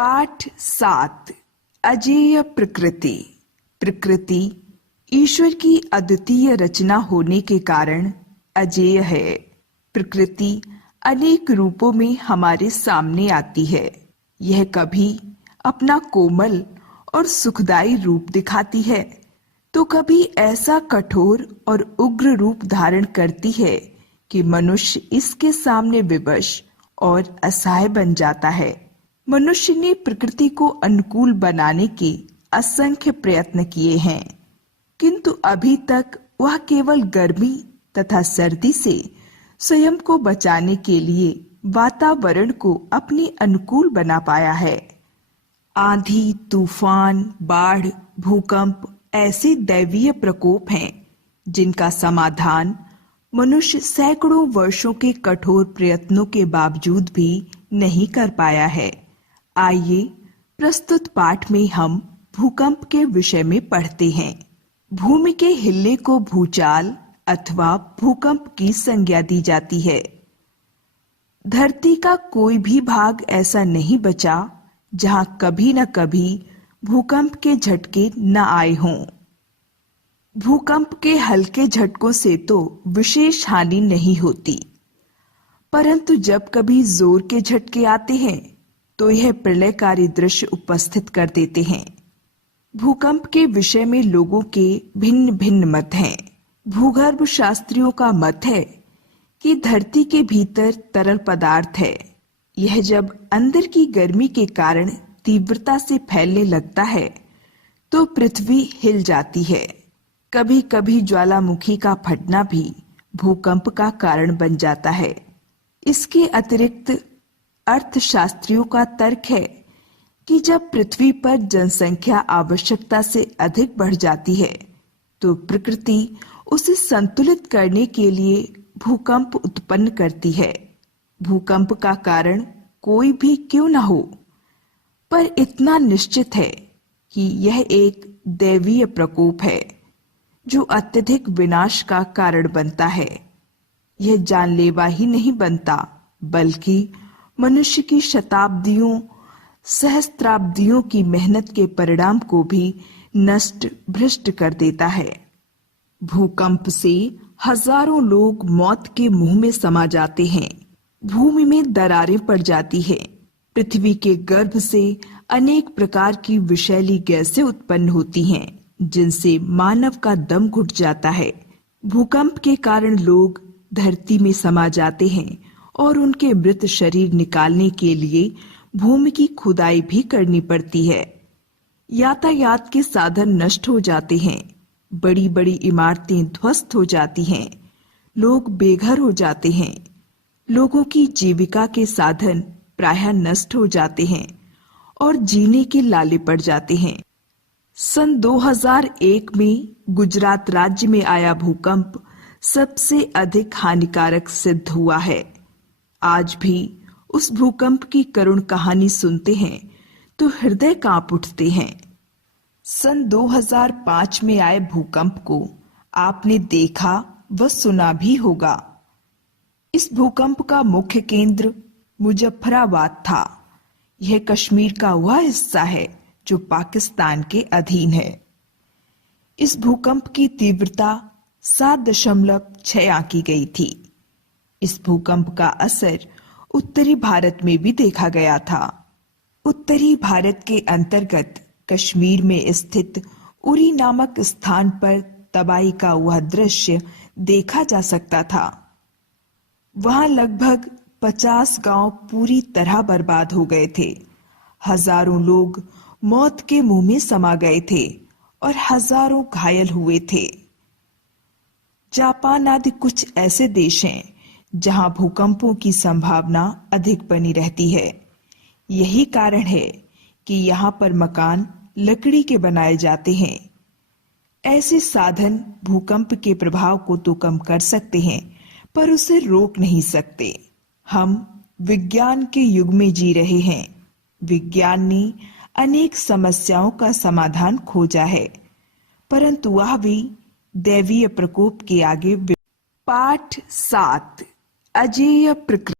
पाठ 7 अजेय प्रकृति। प्रकृति ईश्वर की अद्वितीय रचना होने के कारण अजेय है। प्रकृति अनेक रूपों में हमारे सामने आती है। यह कभी अपना कोमल और सुखदायी रूप दिखाती है तो कभी ऐसा कठोर और उग्र रूप धारण करती है कि मनुष्य इसके सामने विवश और असहाय बन जाता है। मनुष्य ने प्रकृति को अनुकूल बनाने के असंख्य प्रयत्न किए हैं, किंतु अभी तक वह केवल गर्मी तथा सर्दी से स्वयं को बचाने के लिए वातावरण को अपने अनुकूल बना पाया है। आंधी, तूफान, बाढ़, भूकंप ऐसे दैवीय प्रकोप हैं जिनका समाधान मनुष्य सैकड़ों वर्षों के कठोर प्रयत्नों के बावजूद भी नहीं कर पाया है। आइए प्रस्तुत पाठ में हम भूकंप के विषय में पढ़ते हैं। भूमि के हिलने को भूचाल अथवा भूकंप की संज्ञा दी जाती है। धरती का कोई भी भाग ऐसा नहीं बचा जहां कभी न कभी भूकंप के झटके न आए हों। भूकंप के हल्के झटकों से तो विशेष हानि नहीं होती, परंतु जब कभी जोर के झटके आते हैं तो यह प्रलयकारी दृश्य उपस्थित कर देते हैं। भूकंप के विषय में लोगों के भिन्न भिन्न मत हैं। भूगर्भ शास्त्रियों का मत है कि धरती के भीतर तरल पदार्थ है। यह जब अंदर की गर्मी के कारण तीव्रता से फैलने लगता है तो पृथ्वी हिल जाती है। कभी कभी ज्वालामुखी का फटना भी भूकंप का कारण बन जाता है। इसके अतिरिक्त अर्थशास्त्रियों का तर्क है कि जब पृथ्वी पर जनसंख्या आवश्यकता से अधिक बढ़ जाती है तो प्रकृति उसे संतुलित करने के लिए भूकंप उत्पन्न करती है। भूकंप का कारण कोई भी क्यों न हो, पर इतना निश्चित है कि यह एक दैवीय प्रकोप है जो अत्यधिक विनाश का कारण बनता है। यह जानलेवा ही नहीं बनता, बल्कि मनुष्य की शताब्दियों सहस्त्राब्दियों की मेहनत के परिणाम को भी नष्ट भ्रष्ट कर देता है। भूकंप से हजारों लोग मौत के मुंह में समा जाते हैं। भूमि में दरारें पड़ जाती हैं। पृथ्वी के गर्भ से अनेक प्रकार की विषैली गैसें उत्पन्न होती हैं जिनसे मानव का दम घुट जाता है। भूकंप के कारण लोग धरती में समा जाते हैं और उनके मृत शरीर निकालने के लिए भूमि की खुदाई भी करनी पड़ती है। यातायात के साधन नष्ट हो जाते हैं। बड़ी बड़ी इमारतें ध्वस्त हो जाती हैं। लोग बेघर हो जाते हैं। लोगों की जीविका के साधन प्रायः नष्ट हो जाते हैं और जीने के लाले पड़ जाते हैं। सन 2001 में गुजरात राज्य में आया भूकंप सबसे अधिक हानिकारक सिद्ध हुआ है। आज भी उस भूकंप की करुण कहानी सुनते हैं तो हृदय कांप उठते हैं। सन 2005 में आए भूकंप को आपने देखा व सुना भी होगा। इस भूकंप का मुख्य केंद्र मुजफ्फराबाद था। यह कश्मीर का वह हिस्सा है जो पाकिस्तान के अधीन है। इस भूकंप की तीव्रता 7.6 आंकी गई थी। इस भूकंप का असर उत्तरी भारत में भी देखा गया था। उत्तरी भारत के अंतर्गत कश्मीर में स्थित उरी नामक स्थान पर तबाही का वह दृश्य देखा जा सकता था। वहां लगभग 50 गांव पूरी तरह बर्बाद हो गए थे। हजारों लोग मौत के मुंह में समा गए थे और हजारों घायल हुए थे। जापान आदि कुछ ऐसे देश हैं जहां भूकंपों की संभावना अधिक बनी रहती है। यही कारण है कि यहाँ पर मकान लकड़ी के बनाए जाते हैं। ऐसे साधन भूकंप के प्रभाव को तो कम कर सकते हैं, पर उसे रोक नहीं सकते। हम विज्ञान के युग में जी रहे हैं। विज्ञान ने अनेक समस्याओं का समाधान खोजा है, परंतु वह भी दैवीय प्रकोप के आगे। पाठ 7 अजेय प्रकृति।